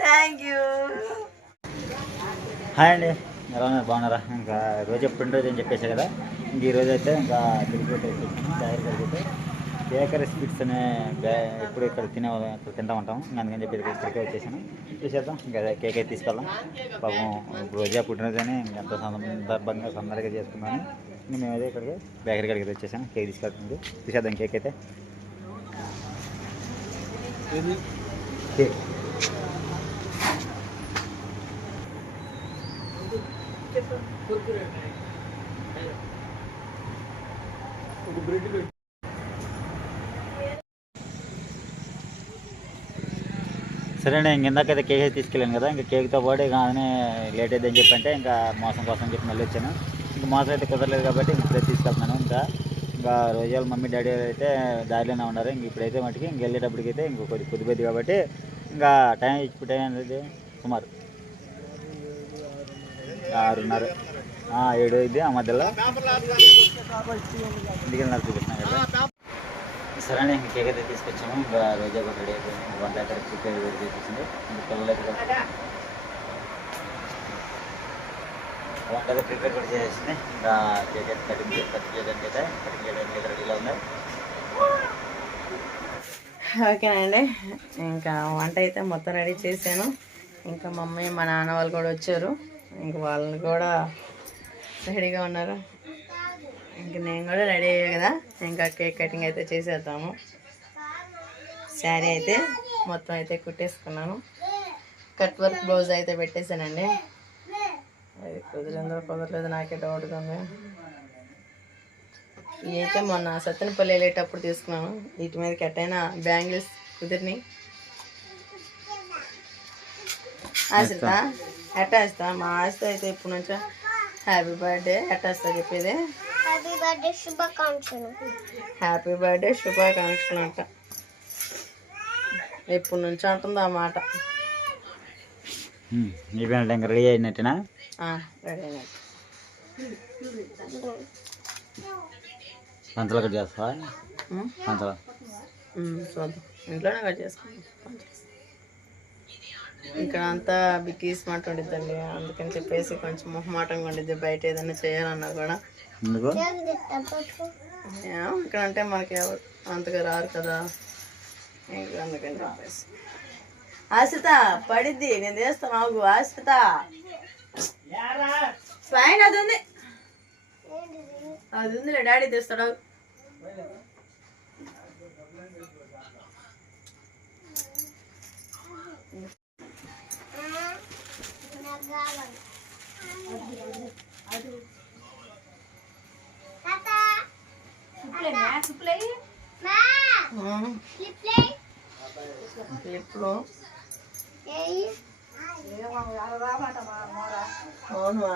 Thank you. Hi అండి, ఎలా ఉన్నారు? బాగున్నారా? ఇంకా రోజు పుట్టినరోజు అని చెప్పేసా కదా, ఇంక ఈరోజు అయితే ఇంకా తిరుపతి వచ్చేసాను. జాయిర్ గారికి అయితే బేకరీ స్వీట్స్ అనే ఎప్పుడు ఇక్కడ తింటూ ఉంటాం. అందుకని చెప్పి ఇక్కడికే వచ్చేసాను. చూసేద్దాం, ఇంకా కేక్ అయితే తీసుకెళ్దాం. పాపం రోజా పుట్టినరోజు అని ఎంతో సందర్భంగా సందడిగా చేసుకున్నాను. మేమైతే ఇక్కడికి బేకరీ కాడికి వచ్చేసాను. కేక్ తీసుకెళ్తుంది. చూసేద్దాం కేక్ అయితే. కేక్ సరే అండి, ఇందాకైతే కేక్ అయితే తీసుకెళ్ళాను కదా, ఇంకా కేక్తో పాటు కానీ లేట్ అయితే అని చెప్పంటే ఇంకా మోసం కోసం చెప్పి మళ్ళీ వచ్చాను. ఇంకా మోసం అయితే కుదరలేదు కాబట్టి ఇప్పుడైతే తీసుకెళ్తున్నాను. ఇంకా రోజాలు మమ్మీ డాడీ అయితే దారిలోనే ఉన్నారు. ఇంక ఇప్పుడైతే మటుకి ఇంక వెళ్ళేటప్పటికైతే ఇంకో కొద్ది కొద్దిపోద్ది కాబట్టి ఇంకా టైం ఇప్పుడు అనేది సుమారు 6:30 7 ఇది ఆ మధ్యలో ఇంటికి చూపిస్తున్నాను కదా. సరే అండి, ఇంక కేక్ అయితే తీసుకొచ్చాము. ఇంకా రోజా కూడా రెడీ అయిపోయింది. వంట అయితే ప్రిపేర్ చేసేసింది. ఇంకా పిల్లలు అయితే వంట అయితే ప్రిపేర్ కూడా చేసేసింది. ఇంకా కేక్ అయితే కటింగ్ చేయడానికి రెడీలో ఉంది. ఓకేనండి, ఇంకా వంట అయితే మొత్తం రెడీ చేశాను. ఇంకా మమ్మీ మా నాన్న వాళ్ళు కూడా వచ్చారు. ఇంక వాళ్ళు కూడా రెడీగా ఉన్నారు. ఇంక నేను కూడా రెడీ అయ్యా కదా, ఇంకా కేక్ కటింగ్ అయితే చేసేద్దాము. శారీ అయితే మొత్తం అయితే కుట్టేసుకున్నాను. కట్ వర్క్ బ్లౌజ్ అయితే పెట్టేశానండి. అది కుదరలేదు, నాకే డౌట్గా ఉంది. ఇవి అయితే మొన్న సత్తెనపల్లి వెళ్ళేటప్పుడు తీసుకున్నాను. వీటి మీద కట్టైన బ్యాంగిల్స్ కుదిరినాయి. ఆశిత ఎట్టా ఇస్తా? మా ఆశతో అయితే ఇప్పుడు నుంచో హ్యాపీ బర్త్డే ఎట్టా ఇస్తా చెప్పేది. హ్యాపీ బర్త్డే శుభాకాంక్షలు అంట. ఎప్పుడు నుంచో అంటుంది ఆ మాట. ఇంకా రెడీ అయినట్టేనా? రెడీ అయినట్టు. పంచలు కట్ చేస్తావా? పంచలు చూద్దాం, ఇంట్లోనే కట్ చేసుకుంటాం. ఇక్కడ అంతా బిక్కీస్ మాట ఉండిద్దండి, అందుకని చెప్పేసి కొంచెం మొహమాటంగా ఉండిద్ది బయట ఏదైనా చేయాలన్నా కూడా. ఇక్కడ అంటే మనకి అంతగా రారు కదా, ఇంకా అందుకని చెప్పేసి. ఆశిత పడిద్ది, నేను చేస్తాను ఆగు. ఆశిత ఫైన్ అది ఉందిలే, డాడీ తెస్తాడు. క్లిప్లో అవునా?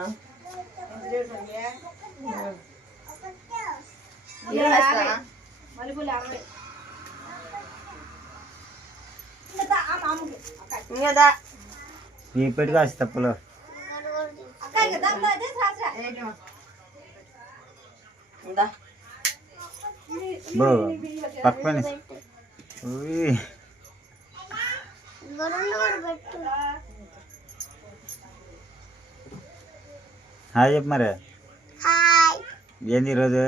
పెట్టుకో తప్పులు పక్కన హాయ్ చెప్పు మరి. ఏంది ఈరోజు?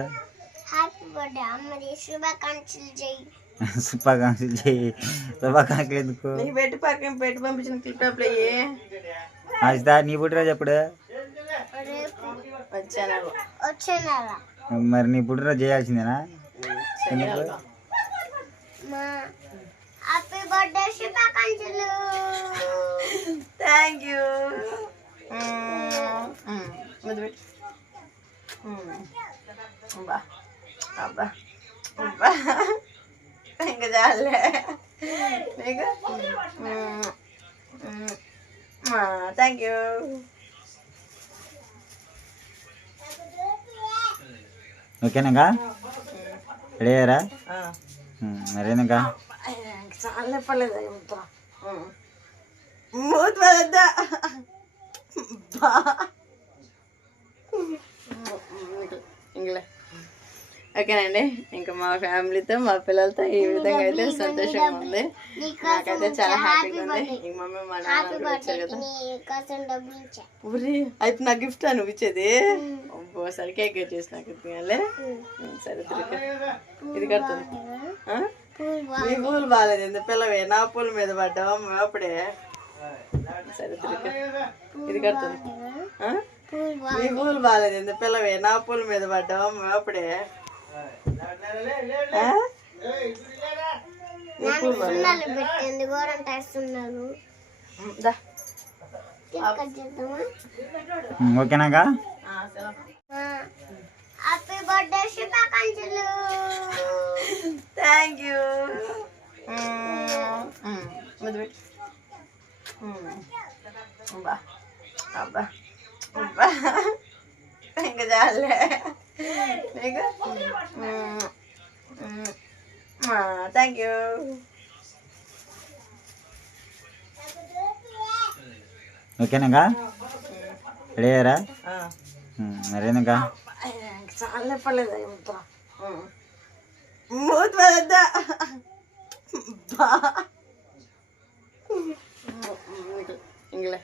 శుభాకాంక్షలు చెయ్యి. శుభాకాంక్షలు ఎందుకు? పెట్టి పంపించిన క్లిప్ అయ్యి. ఆశిత నీ పుట్టినరోజు ఎప్పుడు? మరి నీ పుట్టినరోజు చేయాల్సిందేనా? Thank you. ఇంకా చాలే నీకు. Thank you. ఓకేనా? రెడీ అయ్యారా? మరేనాక చాలా పర్లేదు. మూత్ వద్దా ఇంగ్లే ఓకేనండి, ఇంకా మా ఫ్యామిలీతో మా పిల్లలతో ఈ విధంగా అయితే సంతోషంగా ఉంది. నాకైతే చాలా హ్యాపీగా ఉంది. ఇంక మమ్మీ మా నాన్న కూడా వచ్చారు కదా. ఊరి అయితే నా గిఫ్ట్ నువ్వు ఇచ్చేది. సరే కేక్ కట్ చేసి నాకు ఇవ్వాలి. సరే ఇది కడుతుంది. ఈ పూలు బాగాలేదు ఎందుకు పిల్లవే నా పూల మీద పడ్డావా అప్పుడే. సరే ఇది కడుతుంది. ఈ పూలు బాగాలేదు ఎందుకు పిల్లవే నా పూల మీద పడ్డావా అప్పుడే. ఓకేనాగా హ్యాపీ బర్త్డే శుభాకాంక్షలు. Thank you. అబ్బా అబ్బా ఇంకా చాలే నీకు. Thank you. ఓకేనాగా రెడీ అయ్యారా? మరేనాగా చాలా పర్లేదు. మూత పడద్దా ఇంగ్లే.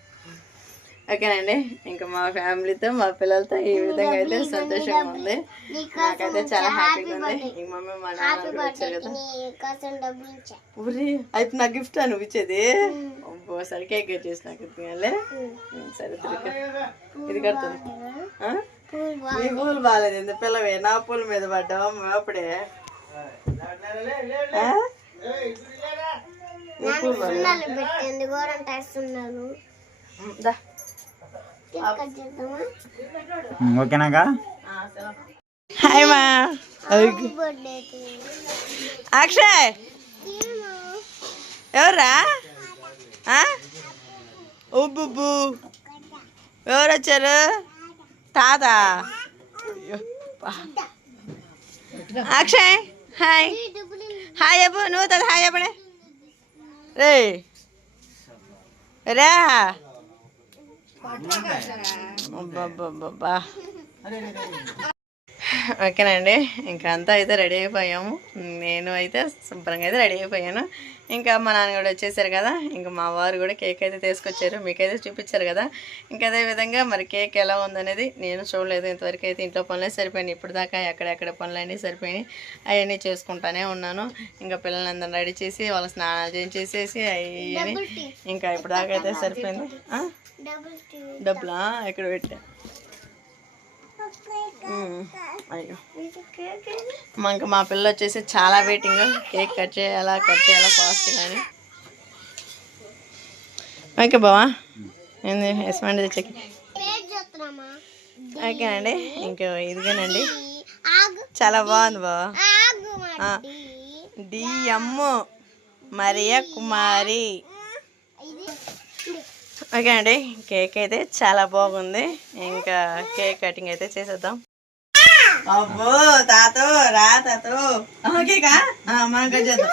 ఓకేనండి, ఇంకా మా ఫ్యామిలీతో మా పిల్లలతో ఈ విధంగా అయితే సంతోషంగా ఉంది. నాకైతే చాలా హ్యాపీగా ఉంది. ఇంక మమ్మీ మా నాన్న కూడా వచ్చారు కదా. ఊరి అయితే నా గిఫ్ట్ నువ్వు ఇచ్చేది. సరే కేక్ కట్ చేసి నాకు ఇవ్వాలి. సరే ఇది కడుతుంది. ఈ పూలు బాగాలేదు ఎందుకు పిల్లవే నా పూల మీద పడ్డావా అప్పుడే. ఓకేనాగా హాయ్ మా అక్షయ్ ఎవరా? ఉబ్బు ఎవరు వచ్చారు? తాత. అక్షయ్ హాయ్ హాయ్ అబ్బు. నువ్వు తాత హాయ్ అప్పుడే రే రా. ఓకేనండి, ఇంకా అంతా అయితే రెడీ అయిపోయాము. నేను అయితే శుభ్రంగా అయితే రెడీ అయిపోయాను. ఇంకా మా నాన్న కూడా వచ్చేసారు కదా. ఇంకా మా వారు కూడా కేక్ అయితే తీసుకొచ్చారు, మీకైతే చూపించారు కదా. ఇంకా అదేవిధంగా మరి కేక్ ఎలా ఉందనేది నేను చూడలేదు ఇంతవరకు. అయితే ఇంట్లో పనులే సరిపోయినాయి, ఇప్పుడు దాకా ఎక్కడెక్కడ పనులన్నీ సరిపోయినాయి. అవన్నీ చేసుకుంటానే ఉన్నాను. ఇంకా పిల్లలందరూ రెడీ చేసి వాళ్ళ స్నానాలు చేసేసి అవన్నీ ఇంకా ఇప్పుడు దాకా అయితే సరిపోయింది. డబ్బులా ఎక్కడ పెట్టా? అయ్యో ఇంకా మా పిల్లలు వచ్చేసి చాలా వెయిటింగ్. కేక్ కట్ చేయాలా ఫాస్ట్ కానీ. ఓకే బావా ఏంది యశ్వండి తెచ్చకి. ఓకేనండి, ఇంకా ఇదిగోనండి చాలా బాగుంది బావా. డిఎమ్ మరియా కుమారి. ఓకే అండి, కేక్ అయితే చాలా బాగుంది. ఇంకా కేక్ కటింగ్ అయితే చేసేద్దాం. అబ్బో తాతో రా తాతో కేకా మనం కట్ చేద్దాం.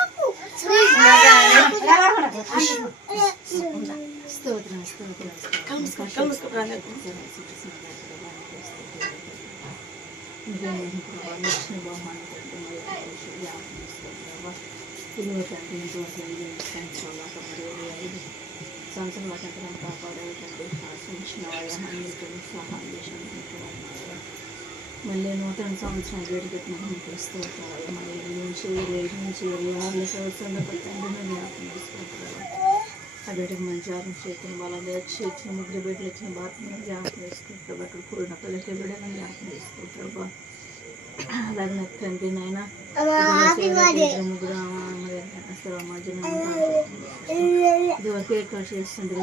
సంవత్సరం కాపాడేటండి ఆశించినవాళ్ళ అన్నిటిని సహాయం చేసినటువంటి మళ్ళీ నూతన సంవత్సరం వేడుకట్టిన స్తోత్రాలు. మళ్ళీ నుంచి 5 సంవత్సరాల తండ్రిని జ్ఞాపకం చేసుకుంటారు. ఆ బిడ్డకు మంచి ఆరోగ్యం చేతులు వాళ్ళ ఇచ్చిన ముగ్గురు బిడ్డలు ఇచ్చిన బాత్ని జ్ఞాపకం చేసుకుంటారు. అక్కడ కూడిన పిల్లకి బిడ్డను జ్ఞాపకం చేసుకుంటారు. బా అలాగే తండ్రి నాయన ముగ్గురు మధ్యన ఇది కేక్ కట్ చేస్తుంది.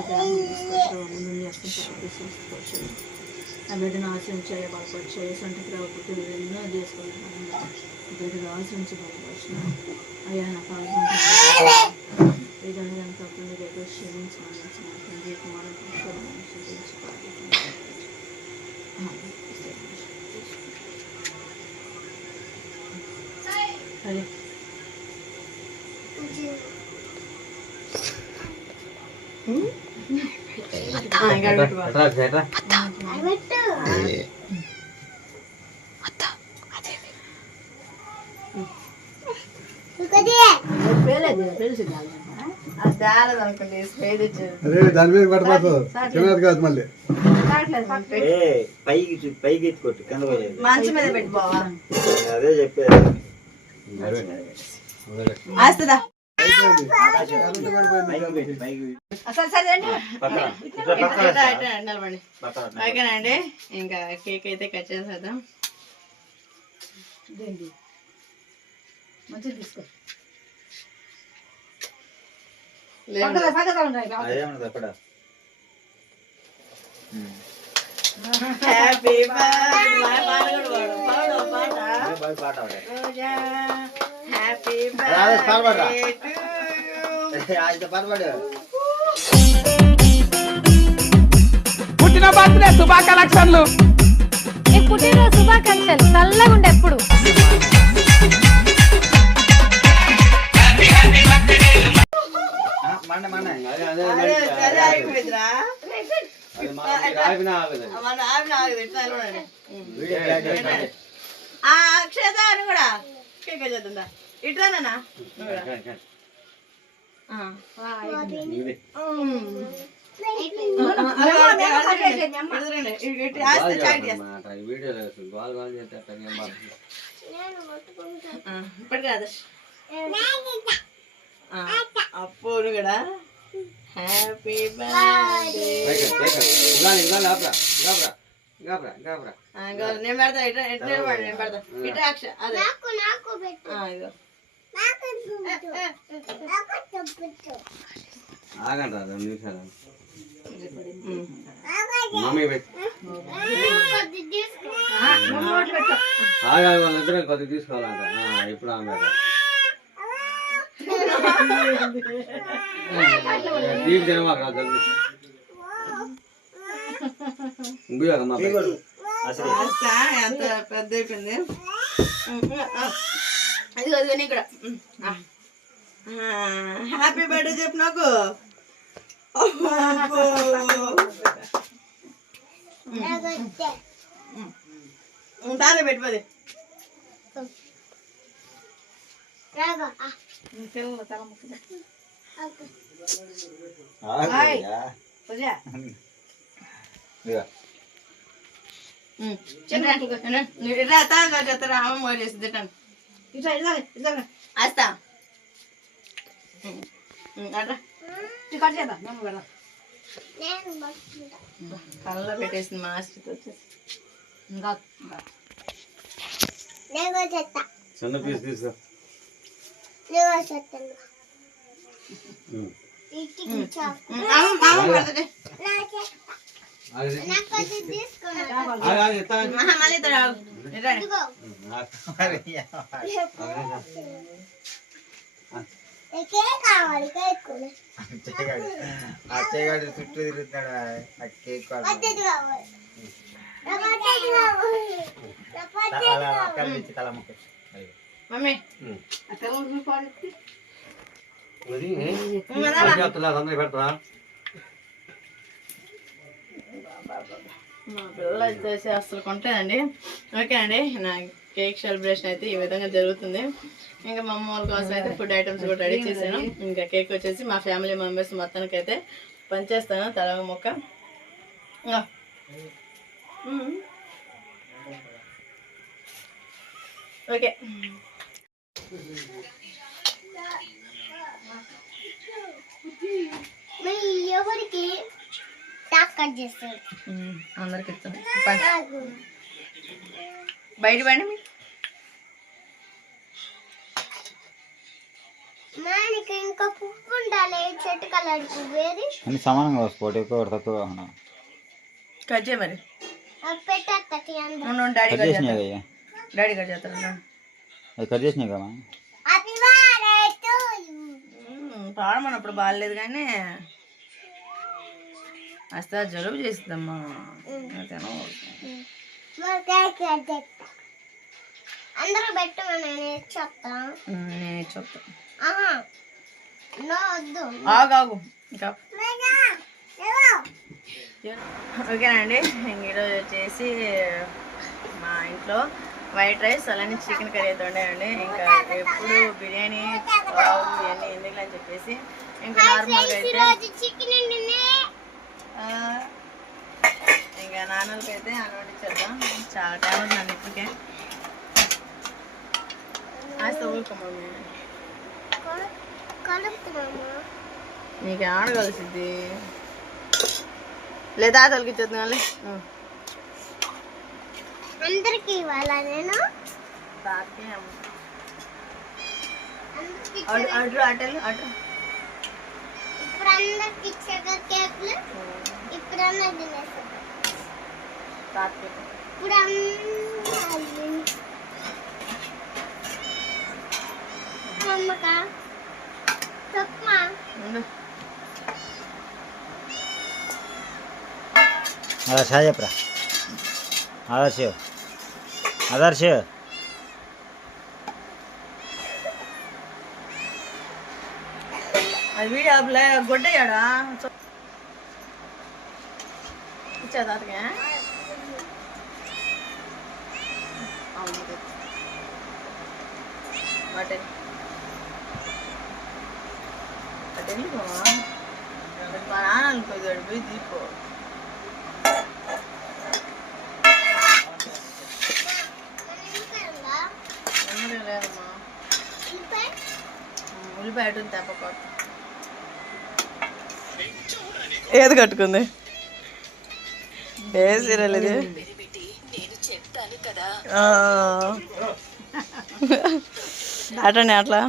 ఆ బిడ్డను ఆశ్రయించాయి బలపరిచాయి. సంటి ప్రభుత్వం ఎన్నో చేసుకుంటున్నాను. బిడ్డను ఆశ్రయించి బలపరిచినాను. అయ్యా నా పాల్గొంటున్నాను తప్పులు రేపు క్షమించాను. తండ్రి కుమారు అదే అది తేలేదు అనుకోండి స్ప్రే తెచ్చేది. అదే దాని మీద పట్టబాకు తినదు కాదు మళ్ళీ. పైకి ఎత్తుకోట్టు కింద పోయేది. మంచం మీద పెట్టి బావా. అదే చెప్పేది. ఆస్తుందా నిలబడి ఓకేనండి. ఇంకా కేక్ అయితే కట్ చేసేద్దాం. హ్యాపీ పుట్టిన బర్త్డే శుభాకాంక్షలు. ఈ పుట్టినరోజు శుభాకాంక్షలు. చల్లగా ఉండే ఎప్పుడు. అక్షత అని కూడా కేక్ చేద్దా ఇట్రానా ఇప్పటి కాదు అప్పుడు కూడా హ్యాపీ బర్త్డే నేను పెడతా ఇట్లా నేను పెడతా ఇట్లా అక్ష అదే ఇదో కొద్దిగా తీసుకోవాలంట ఇప్పుడు ఆమె దీప్ తినమా అక్కడ ఎంత పెద్ద అయిపోయింది. అది అది ఇక్కడ హ్యాపీ బర్త్డే చెప్పు నాకు. ఉంటానే పెట్టుకోది అమ్మ చేసి తింటాను వస్తా కళ్ళలో పెట్టేసింది మా ఆస్తితో వచ్చేసి చిన్న పీస్ తీసుకో. అచ్చగాడు చుట్టూ తిరుగుతాడు కేక్ మమ్మీ అందరూ పెడతారా మా పిల్లలు వచ్చేసి అసలు కొంటానండి. ఓకే అండి నా కేక్ సెలబ్రేషన్ అయితే ఈ విధంగా జరుగుతుంది. ఇంకా మా అమ్మ వాళ్ళ కోసం అయితే ఫుడ్ ఐటమ్స్ కూడా రెడీ చేశాను. ఇంకా కేక్ వచ్చేసి మా ఫ్యామిలీ మెంబర్స్ మొత్తానికి అయితే పంచేస్తాను తల మొక్క. ఓకే ఎవరికి అందరికి ఇస్తాను. బయట పండి మనకి ఇంకా పువ్వు ఉండాలి. చెట్టు కలర్ పువ్వు ఏది అన్ని సమానంగా వస్తుంది. ఎక్కువ తక్కువ కట్ చేయ మరి పెట్టేస్తాకి డాడీ కట్ చేసినాయి. డాడీ కట్ చేస్తాడు. అది కట్ చేసినాయి కదా పాడమన్నప్పుడు బాగాలేదు కానీ అస్తా జలుబు చేస్తుందమ్మా. అందరూ పెట్టమని నేను చెప్తా. ఆగాగు ఇంకా ఓకేనండి. ఈరోజు వచ్చేసి మా ఇంట్లో వైట్ రైస్ అలానే చికెన్ కర్రీ అయితే ఉండేయండి. ఇంకా ఎప్పుడు బిర్యానీ పులావ్ ఇవన్నీ ఎందుకు అని చెప్పేసి ఇంకా నార్మల్గా అయితే ఇంకా నాన్నలకి అయితే అనువదించేద్దాం. చాలా టైం ఉంది నన్ను ఇప్పటికే ఆస్త ఊరుకోమమ్మీ నీకు ఆడగలిసింది లేదా తొలగి ఇచ్చేద్దాం అందరికి ఇవ్వాలా నేను అటు అటలు అటు ఇప్పుడు అందరికి ఇచ్చాక కేకులు ఇప్పుడు అన్న తినేస్తారు ఇప్పుడు అమ్మకా చెప్పమా ఆదర్శ చెప్పరా ఆదర్శ అది వీడియో గొడ్డయ్యాడా ఇచ్చా తాతకే అటే అటు వెళ్ళిపోవా మా నాన్న అనుకోగాడు పోయి తీపో లేదమ్మా ఉల్లిపాయ అటు తెప్ప ఏది కట్టుకుంది ఏ సీరియల్ ఇది అటనే అట్లా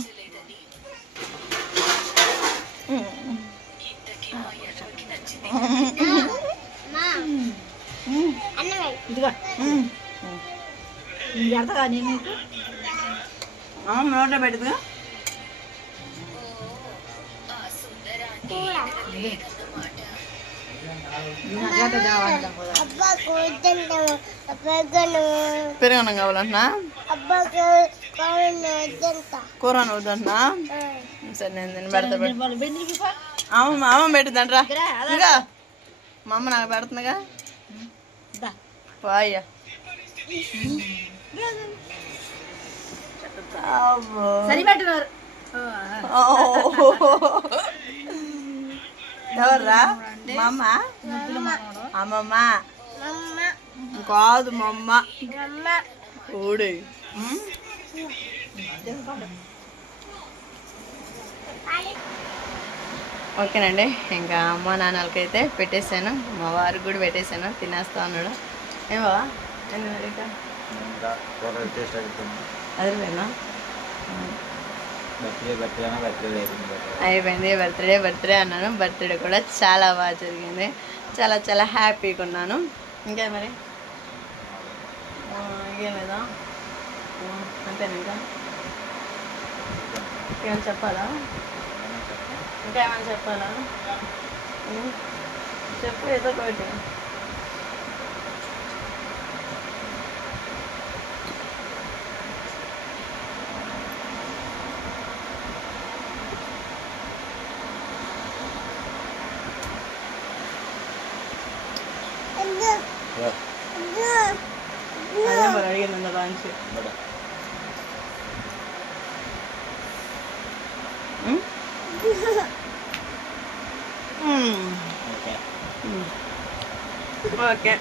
నోట్లో పెట్టుగా పెరుగన్నం కావాలంటున్నా కూర వద్దంటున్నా సరే నేను పెడతా అమ్మ పెట్టుదంట్రా ఇంకా మా అమ్మ నాకు పెడుతుందిగా పాయ్యా ఎవర్రా మా అమ్మ అమ్మమ్మ కాదు మా అమ్మ ఊడి ఓకేనండి ఇంకా అమ్మ నాన్నలకైతే పెట్టేశాను మా వారికి కూడా పెట్టేశాను తినేస్తా ఉన్నాడు ఏమా అదిపోయినా అయిపోయింది బర్త్డే అన్నాను. బర్త్డే కూడా చాలా బాగా జరిగింది. చాలా చాలా హ్యాపీగా ఉన్నాను. ఇంకే మరి ఇంకేం లేదా అంతేనా ఇంకా ఇంకేమైనా చెప్పాలా ఇంకా ఏమైనా చెప్పాలా చెప్పు ఏదో ఒకటి అదే మరి అడిగింది లంచ్ ఓకే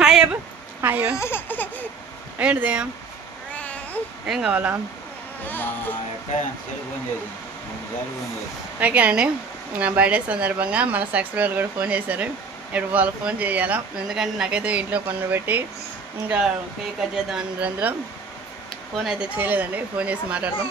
హాయ్ అబ్బా హాయ్ ఏంటిది ఏం కావాలా ఓకేనండి నా బర్త్డే సందర్భంగా మన సబ్స్క్రైబర్లు కూడా ఫోన్ చేశారు. ఇప్పుడు వాళ్ళు ఫోన్ చేయాలా ఎందుకంటే నాకైతే ఇంట్లో పనులు పెట్టి ఇంకా కేక్ కట్ చేద్దాం అందులో ఫోన్ అయితే చేయలేదండి. ఫోన్ చేసి మాట్లాడదాం.